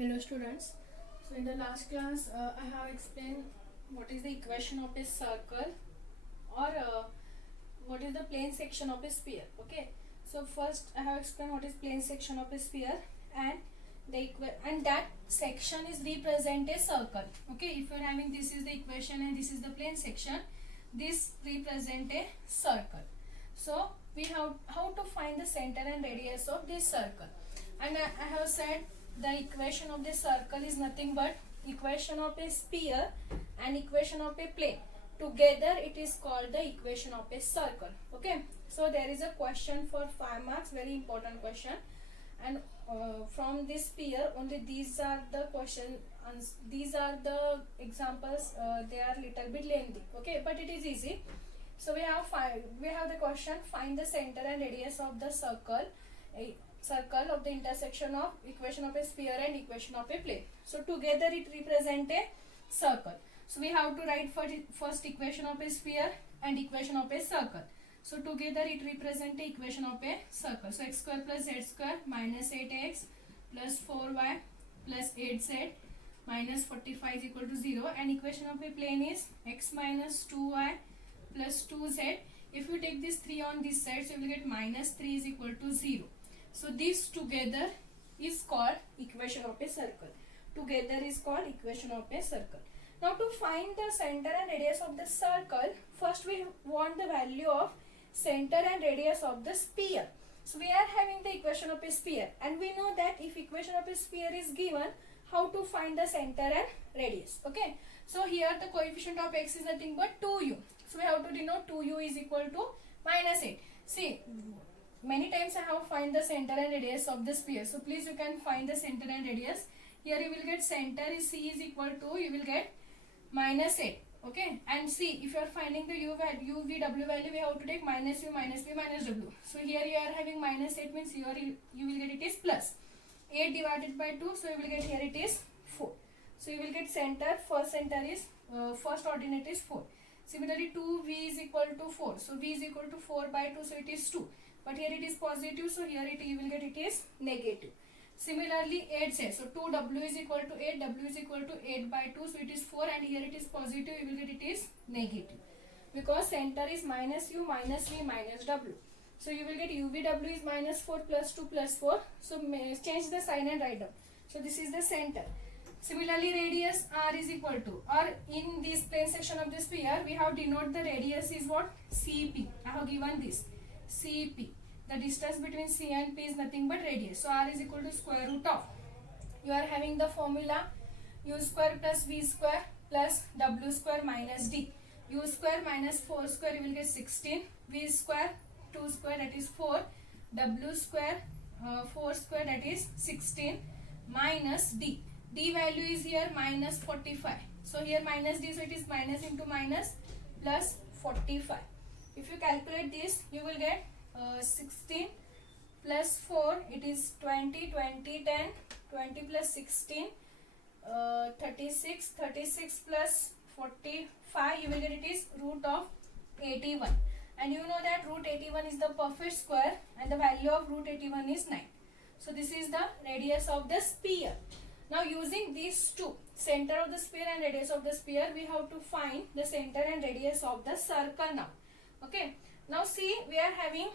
Hello students. So in the last class I have explained what is the equation of a circle or what is the plane section of a sphere. Okay. So first I have explained what is plane section of a sphere and that section is represent a circle. Okay. If you are having this is the equation and this is the plane section, this represent a circle. So we have how to find the center and radius of this circle. And I have said the equation of this circle is nothing but equation of a sphere and equation of a plane. Together it is called the equation of a circle. Okay. So there is a question for 5 marks, very important question. And from this sphere only these are the question, these are the examples. They are little bit lengthy. Okay, but it is easy. So we have the question: find the center and radius of the circle. A circle of the intersection of equation of a sphere and equation of a plane. So together it represent a circle. So we have to write first equation of a sphere and equation of a circle. So together it represent a equation of a circle. So x square plus z square minus 8x plus 4y plus 8z minus 45 is equal to 0, and equation of a plane is x minus 2y plus 2z. If you take this 3 on this side, so you will get minus 3 is equal to 0. So this together is called equation of a circle. Together is called equation of a circle. Now to find the center and radius of the circle, first we want the value of center and radius of the sphere. So we are having the equation of a sphere, and we know that if equation of a sphere is given, how to find the center and radius. Okay. So here the coefficient of x is nothing but 2u. So we have to denote 2u is equal to minus 8. See, many times I have find the center and radius of the sphere. So please you can find the center and radius. Here you will get center is c is equal to, you will get minus 8. Okay. And see, if you are finding the u value, v w value, we have to take minus u minus v minus w. So here you are having minus 8 means here you will get it is plus 8 divided by 2. So you will get here it is 4. So you will get center, first center is first ordinate is 4. Similarly 2v is equal to 4. So v is equal to 4 by 2, so it is 2. But here it is positive, so here you will get it is negative. Similarly 8z, so 2w is equal to 8, w is equal to 8 by 2, so it is 4, and here it is positive, you will get it is negative. Because center is minus u minus v minus w. So you will get uvw is minus 4 plus 2 plus 4. So change the sign and write down. So this is the center. Similarly radius r is equal to, or in this plane section of the sphere we have denote the radius is what? Cp. I have given this Cp. The distance between C and P is nothing but radius. So r is equal to square root of, you are having the formula u square plus v square plus w square minus d. U square minus 4 square you will get 16, v square 2 square that is 4, w square 4 square that is 16 minus d. D value is here minus 45. So here minus d, so it is minus into minus plus 45. If you calculate this, you will get 16 plus 4, it is 20, 20, 10, 20 plus 16, 36, 36 plus 45, you will get it is root of 81. And you know that root 81 is the perfect square and the value of root 81 is 9. So this is the radius of the sphere. Now using these two, center of the sphere and radius of the sphere, we have to find the center and radius of the circle now. Okay. Now see, we are having,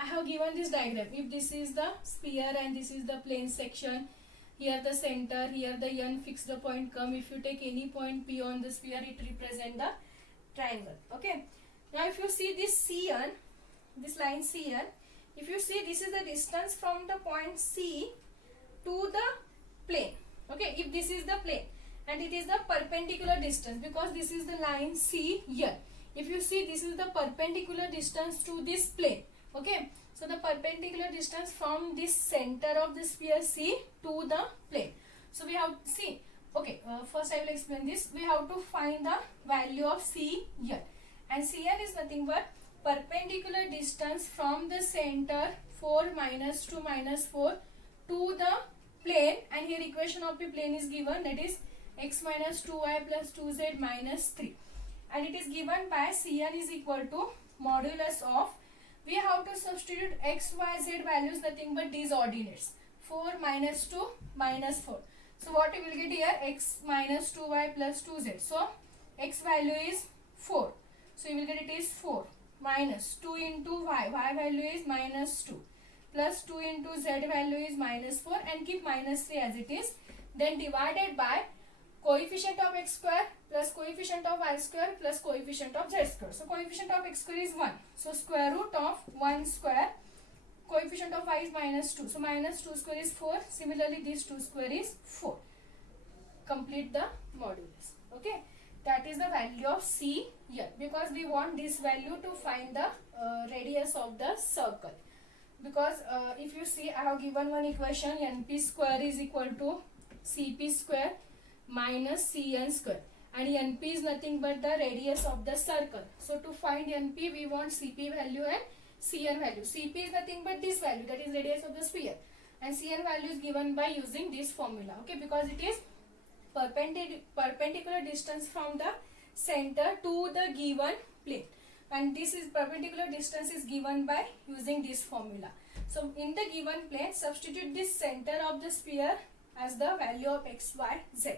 I have given this diagram. If this is the sphere and this is the plane section, here the center, here the n fix the point come. If you take any point P on the sphere, it represent the triangle. Okay. Now if you see this Cn, this line Cn, if you see this is the distance from the point C to the plane. Okay, if this is the plane and it is the perpendicular distance, because this is the line C here. If you see, this is the perpendicular distance to this plane. Okay, so the perpendicular distance from this center of the sphere C to the plane. So we have see. Okay, first I will explain this. We have to find the value of C here, and Cn is nothing but perpendicular distance from the center 4 minus 2 minus 4 to the plane, and here equation of the plane is given, that is x minus 2y plus 2z minus 3, and it is given by Cn is equal to modulus of, we have to substitute x, y, z values nothing but these ordinates 4 minus 2 minus 4. So what we will get here, x minus 2y plus 2z. So x value is 4. So you will get it is 4 minus 2 into y value is minus 2 plus 2 into z value is minus 4 and keep minus 3 as it is. Then divided by coefficient of x square plus coefficient of y square plus coefficient of z square. So coefficient of x square is 1. So square root of 1 square. Coefficient of y is minus 2. So minus 2 square is 4. Similarly this 2 square is 4. Complete the modulus. Okay. That is the value of C here, because we want this value to find the radius of the circle. Because if you see, I have given one equation, np square is equal to cp square minus cn square, and np is nothing but the radius of the circle. So to find np we want cp value and cn value. Cp is nothing but this value, that is radius of the sphere, and cn value is given by using this formula. Okay, because it is perpendicular distance from the center to the given plane, and this is perpendicular distance is given by using this formula. So in the given plane, substitute this center of the sphere as the value of x, y, z,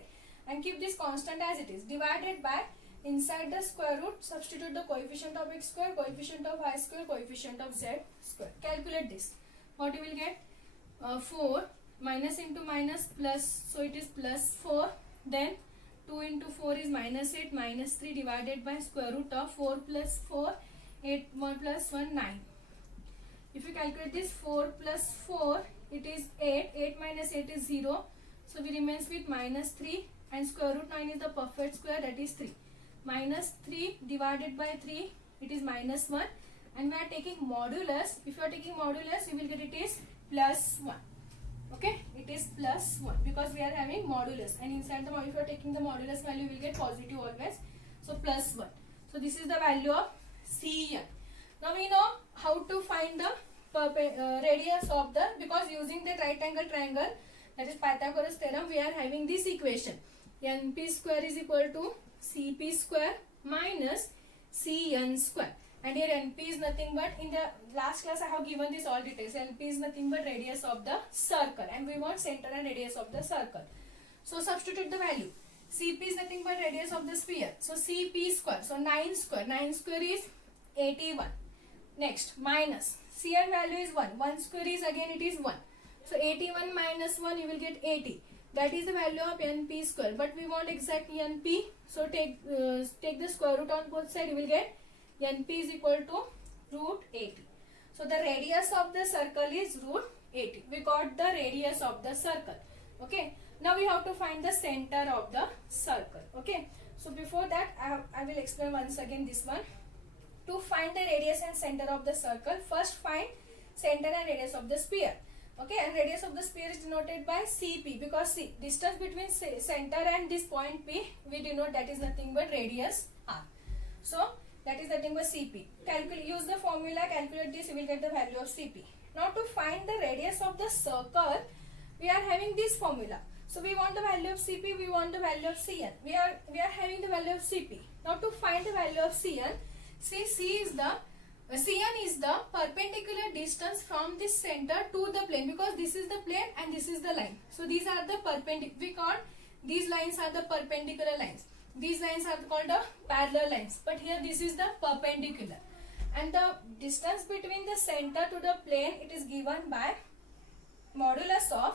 and keep this constant as it is, divided by inside the square root substitute the coefficient of x square, coefficient of y square, coefficient of z square. Calculate this. What you will get? 4 minus into minus plus, so it is plus 4. Then 2 into 4 is minus 8, minus 3 divided by square root of 4 plus 4, 8, 1 plus 1, 9. If you calculate this, 4 plus 4, it is 8, 8 minus 8 is 0. So we remains with minus 3, and square root 9 is the perfect square, that is 3. Minus 3 divided by 3, it is minus 1, and we are taking modulus. If you are taking modulus, you will get it is plus 1. Okay, it is plus 1 because we are having modulus, and inside the modulus, if you are taking the modulus value, you will get positive always. So plus 1. So this is the value of Cn. Now we know how to find the radius of the, because using the right angle triangle, that is Pythagoras theorem, we are having this equation. np square is equal to cp square minus cn square. And here np is nothing but, in the last class I have given this all details, np is nothing but radius of the circle, and we want center and radius of the circle. So substitute the value. Cp is nothing but radius of the sphere. So cp square, so 9 square is 81. Next, minus, cn value is 1, 1 square is again it is 1. So 81 minus 1, you will get 80. That is the value of np square, but we want exact np, so take the square root on both sides, you will get np is equal to root 80. So the radius of the circle is root 80. We got the radius of the circle. Okay. Now we have to find the center of the circle. Okay. So before that, I will explain once again this one. To find the radius and center of the circle, first find center and radius of the sphere. Okay, and radius of the sphere is denoted by Cp, because see, distance between center and this point P, we denote that is nothing but radius R. So that is nothing but Cp. Use the formula, calculate this, you will get the value of Cp. Now to find the radius of the circle, we are having this formula. So we want the value of Cp, we want the value of Cn. We are having the value of Cp. Now to find the value of Cn, see Cn is the perpendicular distance from this center to the plane, because this is the plane and this is the line. So these are the perpendicular, we call these lines are the perpendicular lines. These lines are called the parallel lines, but here this is the perpendicular. And the distance between the center to the plane, it is given by modulus of,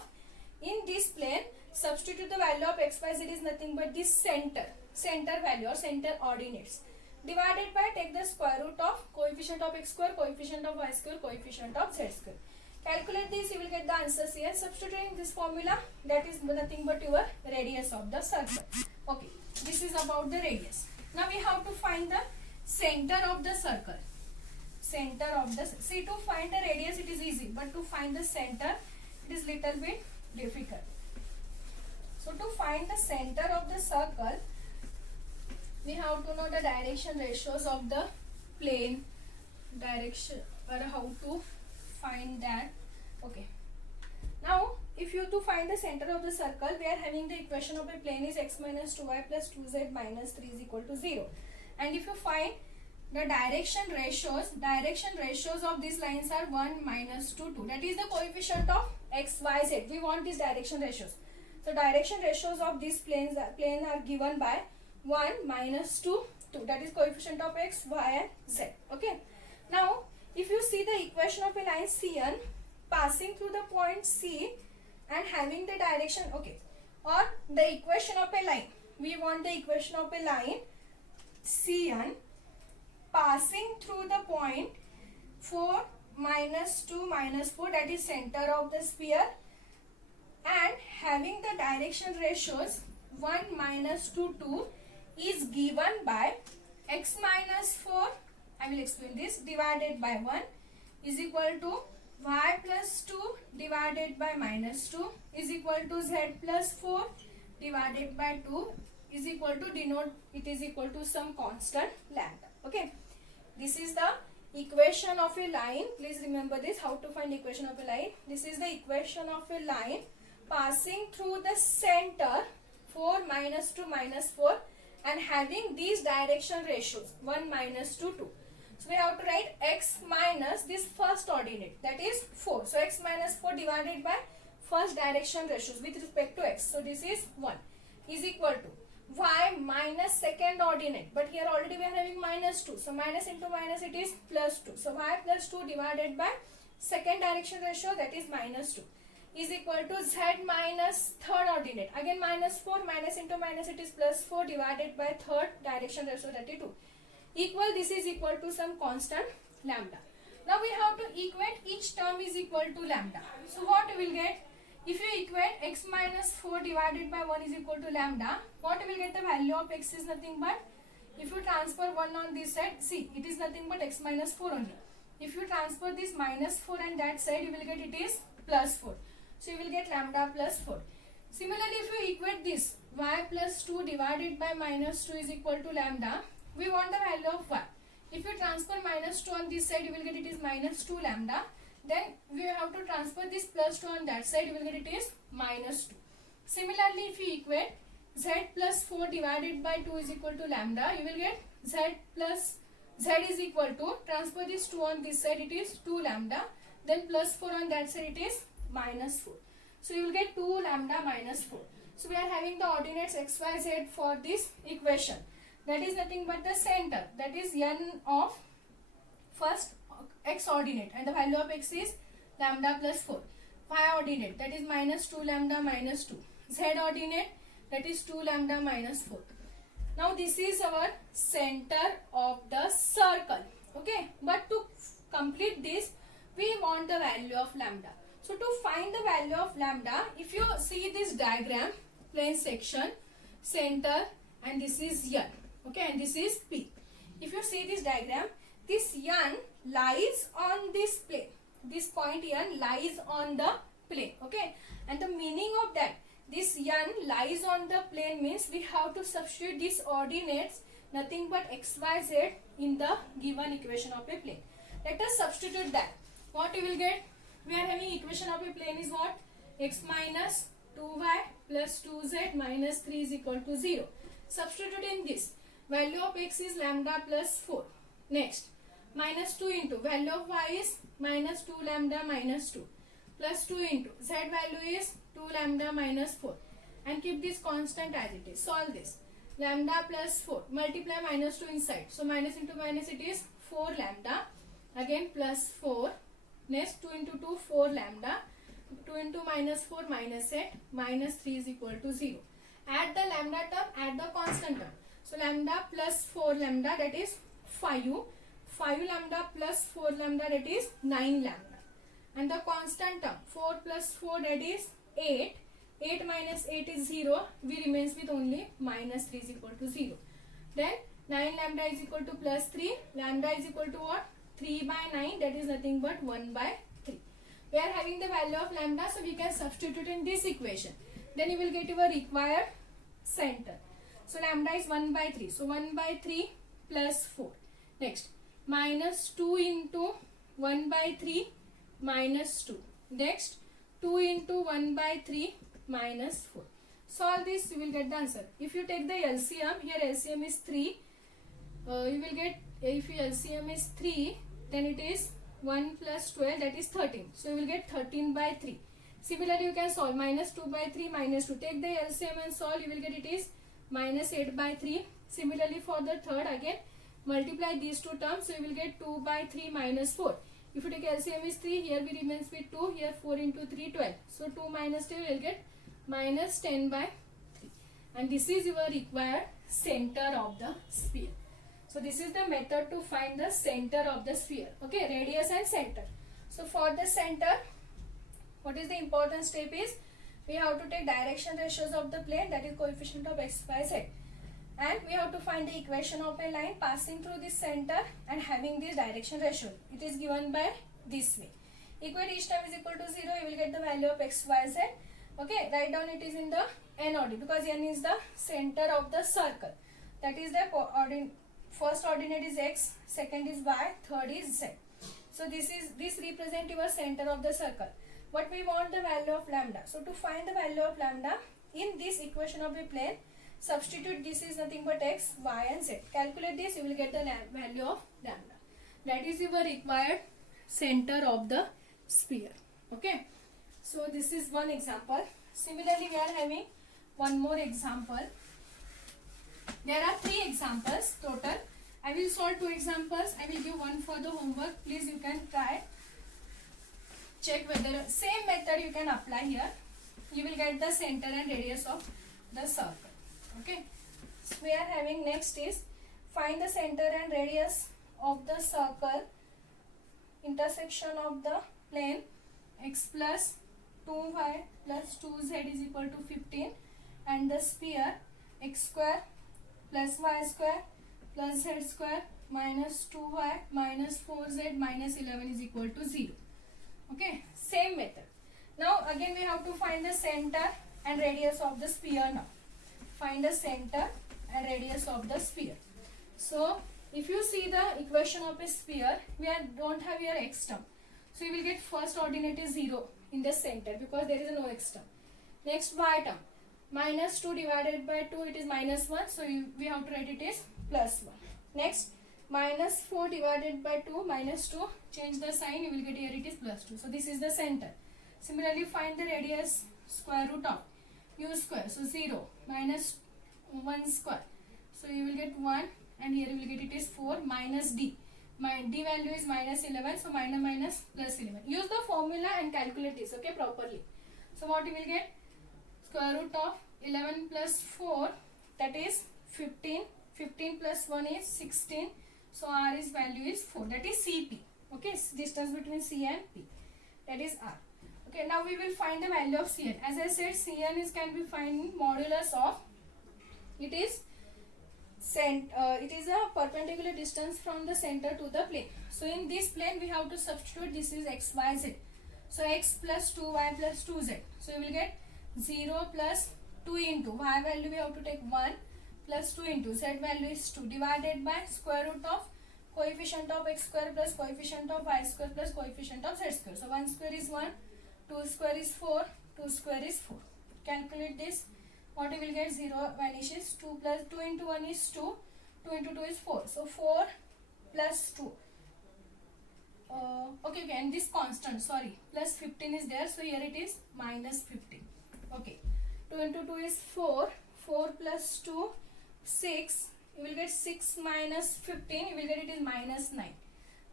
in this plane, substitute the value of x, y, z is nothing but this center value or center ordinates. Divided by, take the square root of coefficient of x square, coefficient of y square, coefficient of z square. Calculate this, you will get the answers here. Substituting this formula, that is nothing but your radius of the circle. Okay, this is about the radius. Now we have to find the center of the circle. Center of the, see, to find the radius it is easy, but to find the center it is little bit difficult. So to find the center of the circle, we have to know the direction ratios of the plane, direction, or how to find that. Okay. Now, if you to find the center of the circle, we are having the equation of a plane is x minus 2y plus 2z minus 3 is equal to 0. And if you find the direction ratios of these lines are 1, minus 2, 2. That is the coefficient of x, y, z. We want these direction ratios. So direction ratios of these planes are given by 1, minus 2, 2. That is coefficient of x, y and z. Okay. Now if you see the equation of a line CN passing through the point C and having the direction, okay, or the equation of a line, we want the equation of a line CN passing through the point 4, minus 2, minus 4, that is center of the sphere, and having the direction ratios 1, minus 2, 2 is given by x minus 4, I will explain this, divided by 1 is equal to y plus 2 divided by minus 2 is equal to z plus 4 divided by 2 is equal to, denote it is equal to some constant lambda. Okay, this is the equation of a line. Please remember this, how to find equation of a line. This is the equation of a line passing through the center 4, minus 2, minus 4 and having these direction ratios 1, minus 2, 2. So we have to write x minus this first ordinate, that is 4. So x minus 4 divided by first direction ratios with respect to x. So this is 1 is equal to y minus second ordinate, but here already we are having minus 2. So minus into minus, it is plus 2. So y plus 2 divided by second direction ratio, that is minus 2, is equal to z minus third ordinate. Again minus 4, minus into minus, it is plus 4 divided by third direction ratio, that is 2. Equal, this is equal to some constant lambda. Now we have to equate each term is equal to lambda. So what we will get? If you equate x minus 4 divided by 1 is equal to lambda, what we will get? The value of x is nothing but, if you transfer 1 on this side, see, it is nothing but x minus 4 only. If you transfer this minus 4 and that side, you will get it is plus 4. So you will get lambda plus 4. Similarly, if you equate this, y plus 2 divided by minus 2 is equal to lambda, we want the value of y. If you transfer minus 2 on this side, you will get it is minus 2 lambda. Then we have to transfer this plus 2 on that side, you will get it is minus 2. Similarly, if you equate z plus 4 divided by 2 is equal to lambda, you will get z is equal to, transfer this 2 on this side, it is 2 lambda. Then plus 4 on that side, it is minus 4. So you will get 2 lambda minus 4. So we are having the ordinates x, y, z for this equation. That is nothing but the center, that is n of first x ordinate, and the value of x is lambda plus 4. Y ordinate, that is minus 2 lambda minus 2. Z ordinate, that is 2 lambda minus 4. Now this is our center of the circle. Okay, but to complete this, we want the value of lambda. So to find the value of lambda, if you see this diagram, plane section, center, and this is n. Okay, and this is P. If you see this diagram, this n lies on this plane. This point n lies on the plane. Okay, and the meaning of that, this n lies on the plane means we have to substitute these ordinates, nothing but x, y, z in the given equation of a plane. Let us substitute that. What we will get? We are having equation of a plane is what? X minus 2y plus 2z minus 3 is equal to 0. Substitute in this. Value of x is lambda plus 4. Next, minus 2 into value of y is minus 2 lambda minus 2 plus 2 into z value is 2 lambda minus 4, and keep this constant as it is. Solve this. Lambda plus 4, multiply minus 2 inside. So minus into minus, it is 4 lambda. Again plus 4. Next 2 into 2, 4 lambda. 2 into minus 4 minus 8. Minus 3 is equal to 0. Add the lambda term, add the constant term. So lambda plus 4 lambda, that is 5. 5 lambda plus 4 lambda, that is 9 lambda. And the constant term 4 plus 4, that is 8. 8 minus 8 is 0. We remains with only minus 3 is equal to 0. Then 9 lambda is equal to plus 3. Lambda is equal to what? 3 by 9, that is nothing but 1 by 3. We are having the value of lambda, so we can substitute in this equation. Then you will get your required center. So lambda is 1 by 3. So 1 by 3 plus 4. Next, minus 2 into 1 by 3 minus 2. Next, 2 into 1 by 3 minus 4. Solve this, you will get the answer. If you take the LCM, here LCM is 3. You will get, if your LCM is 3, then it is 1 plus 12, that is 13. So you will get 13 by 3. Similarly, you can solve minus 2 by 3 minus 2. Take the LCM and solve. You will get it is minus 8 by 3. Similarly, for the third, again multiply these two terms. So you will get 2 by 3 minus 4. If you take LCM is 3, here we remains with 2. Here 4 into 3, 12. So 2 minus 2 will get minus 10 by 3. And this is your required center of the sphere. So this is the method to find the center of the sphere. Okay, radius and center. So for the center, what is the important step is we have to take direction ratios of the plane, that is coefficient of x, y, z. And we have to find the equation of a line passing through this center and having this direction ratio. It is given by this way. Equate each term is equal to 0. You will get the value of x, y, z. Okay, write down it is in the n order because n is the center of the circle. That is the first ordinate is x, second is y, third is z. So this represent your center of the circle. But we want the value of lambda. So to find the value of lambda in this equation of a plane, substitute this is nothing but x, y and z. Calculate this, you will get the value of lambda. That is your required center of the sphere. Okay. So this is one example. Similarly, we are having one more example. There are 3 examples total. I will solve 2 examples. I will give one for the homework. Please you can try. Check whether same method you can apply here. You will get the center and radius of the circle. Okay. So we are having next is find the center and radius of the circle intersection of the plane x plus 2y plus 2z is equal to 15 and the sphere x square plus y square plus z square minus 2y minus 4z minus 11 is equal to 0. Okay, same method. Now again we have to find the center and radius of the sphere now. Find the center and radius of the sphere. So if you see the equation of a sphere, we don't have here x term. So you will get first ordinate is 0 in the center because there is no x term. Next y term. Minus 2 divided by 2 it is minus 1. So we have to write it is plus 1. Next minus 4 divided by 2 minus 2. Change the sign, you will get here it is plus 2. So this is the center. Similarly find the radius square root of u square. So 0 minus 1 square. So you will get 1 and here you will get it is 4 minus d. My d value is minus 11. So minus plus 11. Use the formula and calculate this okay properly. So what you will get? Square root of 11 plus 4 that is 15. 15 plus 1 is 16. So r is value is 4. That is Cp. Okay, distance between C and P. That is r. Okay, now we will find the value of Cn. As I said, Cn can be find modulus of it is a perpendicular distance from the center to the plane. So in this plane we have to substitute this is x, y, z. So x plus 2y plus 2z. So you will get 0 plus 2 into y value we have to take 1 plus 2 into z value is 2 divided by square root of coefficient of x square plus coefficient of y square plus coefficient of z square. So 1 square is 1, 2 square is 4, 2 square is 4. Calculate this. What you will get? 0 vanishes. 2 plus 2 into 1 is 2. 2 into 2 is 4. So 4 plus 2. Okay, and this constant, sorry, plus 15 is there. So here it is minus 15. Okay. 2 into 2 is 4. 4 plus 2, 6. You will get 6 minus 15. You will get it is minus 9.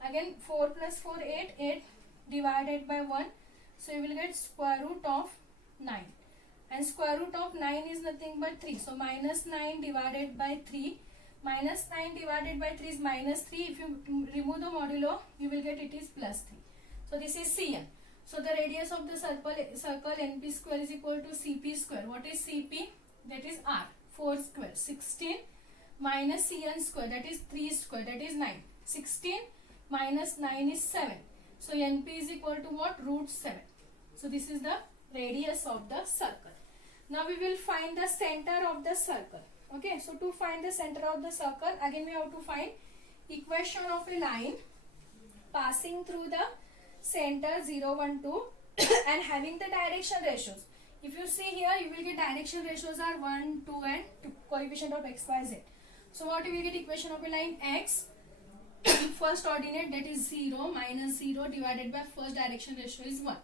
Again 4 plus 4, 8. 8 divided by 1. So you will get square root of 9. And square root of 9 is nothing but 3. So minus 9 divided by 3. Minus 9 divided by 3 is minus 3. If you remove the modulo, you will get it is plus 3. So this is Cn. So the radius of the circle np square is equal to Cp square. What is Cp? That is r. 4 square. 16 minus Cn square. That is 3 square. That is 9. 16 minus 9 is 7. So np is equal to what? Root 7. So this is the radius of the circle. Now we will find the center of the circle. Okay, so to find the center of the circle, again we have to find equation of a line passing through the center 0, 1, 2 and having the direction ratios. If you see here, you will get direction ratios are 1, 2 and 2, coefficient of x, y, z. So what you will get? Equation of a line x, first ordinate that is 0 minus 0 divided by first direction ratio is 1.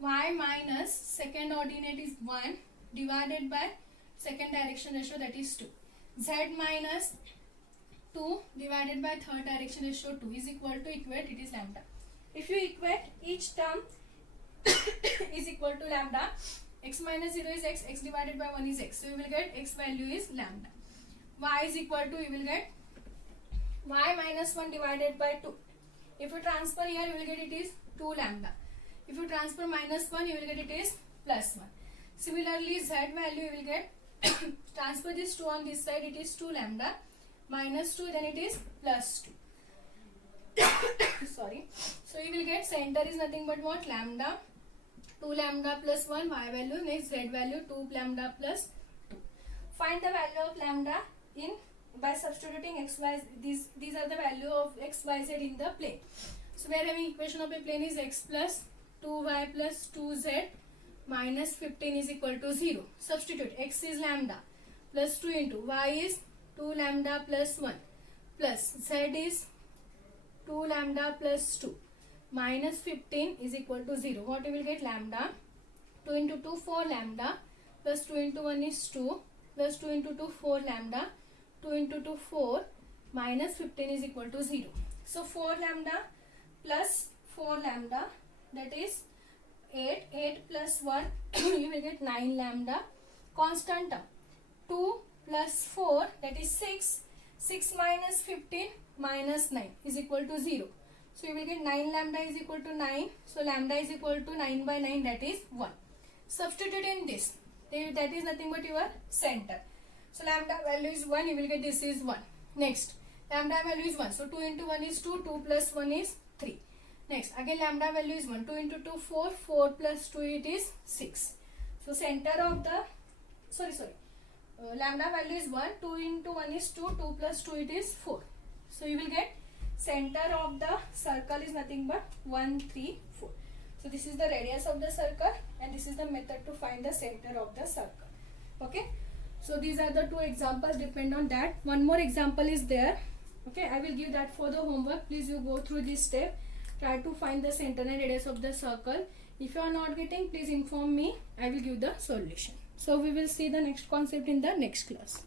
y minus second ordinate is 1 divided by second direction ratio, that is 2. Z minus 2 divided by third direction ratio 2 is equal to equate, it is lambda. If you equate, each term is equal to lambda. X minus 0 is x divided by 1 is x. So you will get x value is lambda. Y is equal to, you will get y minus 1 divided by 2. If you transfer here, you will get it is 2 lambda. If you transfer minus 1, you will get it is plus 1. Similarly, z value you will get transfer this 2 on this side, it is 2 lambda minus 2, then it is plus 2. Sorry. So you will get center is nothing but what? Lambda. 2 lambda plus 1 y value, next z value 2 lambda plus 2. Find the value of lambda in by substituting x, y. These are the value of x, y, z in the plane. So we are having equation of a plane is x plus 2y plus 2z minus 15 is equal to 0. Substitute x is lambda plus 2 into y is 2 lambda plus 1 plus z is 2 lambda plus 2 minus 15 is equal to 0. What you will get? Lambda. 2 into 2 4 lambda plus 2 into 1 is 2 plus 2 into 2 4 lambda, 2 into 2 4 minus 15 is equal to 0. So 4 lambda plus 4 lambda, that is 8 plus 1 you will get 9 lambda. Constant term 2 plus 4, that is 6 minus 15 minus 9 is equal to 0. So you will get 9 lambda is equal to 9. So lambda is equal to 9 by 9, that is 1. Substitute in this, that is nothing but your center. So lambda value is 1, you will get this is 1. Next, lambda value is 1. So 2 into 1 is 2, 2 plus 1 is 3. Next, again lambda value is 1. 2 into 2 4, 4 plus 2 it is 6. So center of the, lambda value is 1, 2 into 1 is 2, 2 plus 2 it is 4. So you will get center of the circle is nothing but 1, 3, 4. So this is the radius of the circle and this is the method to find the center of the circle. Okay. So these are the two examples, depend on that. One more example is there. Okay, I will give that for the homework. Please you go through this step. Try to find the center and radius of the circle. If you are not getting, please inform me. I will give the solution. So we will see the next concept in the next class.